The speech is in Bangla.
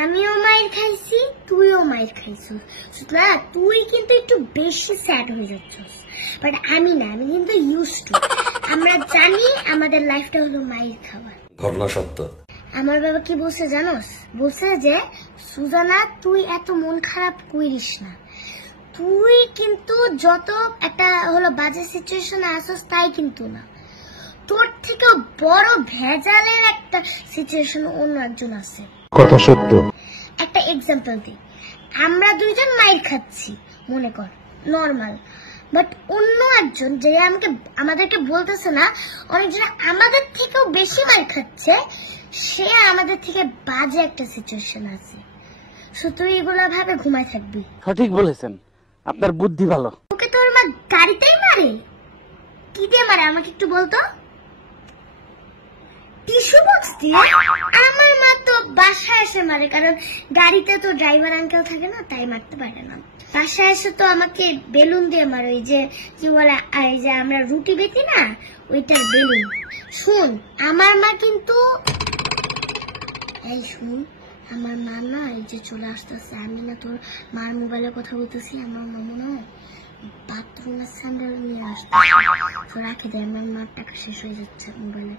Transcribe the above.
আমিও মাইর খাইছি, তুইও মাইর খাইছিস না। তুই কিন্তু একটু বেশি স্যাড হয়ে যাচ্ছিস, বাট আমি না, আমি কিন্তু ইউজ টু। আমরা জানি আমাদের লাইফটা হলো মাইর খাওয়া। ঘটনা সত্য। আমার বাবা কি বলছে জানোস? বলছে যে সুজানা তুই এত মন খারাপ করিস না, তুই কিন্তু যত একটা হলো বাজে সিচুয়েশনে আসস তাই কিন্তু না, তোর থেকে বড় ভেজালের একটা সিচুয়েশন অন্য একজন আছে। কথা সত্য। একটা এক্সাম্পল দিই, আমরা দুইজন মাইর খাচ্ছি মনে কর নর্মাল, বাট অন্য একজন যে আমাদেরকে বলতেছে না, অনেকজন আমাদের থেকেও বেশি মাইর খাচ্ছে, সে আমাদের থেকে বাজে একটা সিচুয়েশন আছে। তুই এগুলা ভাবে ঘুমায় থাকবি। সঠিক বলেছেন, আপনার বুদ্ধি ভালো। ওকে তোর মা গাড়িতেই মারে? কি দিয়ে মারে আমাকে একটু বলতো। টিস্যু বক্স দিয়ে? আমার মা তো বাসায় এসে মারে, কারণ গাড়িতে তো ড্রাইভার আঙ্কেল থাকে না, তাই মারতে পারে না। বাসায় এসে তো আমাকে বেলুন দিয়ে মারে, ওই যে কি বলে, এই যে আমরা রুটি বেতি না, ওইটার বেলুন। শুন, আমার মা কিন্তু, এই শুন, আমার মা না এই যে চলে আসতেছে, আমি না তোর মার মোবাইলে কথা বলতেছি, আমার মা মনে হয় বাথরুমের স্যান্ডেল নিয়ে আসতে। তো রাখে দেয়, আমার মার টাকা শেষ হয়ে যাচ্ছে মোবাইলে।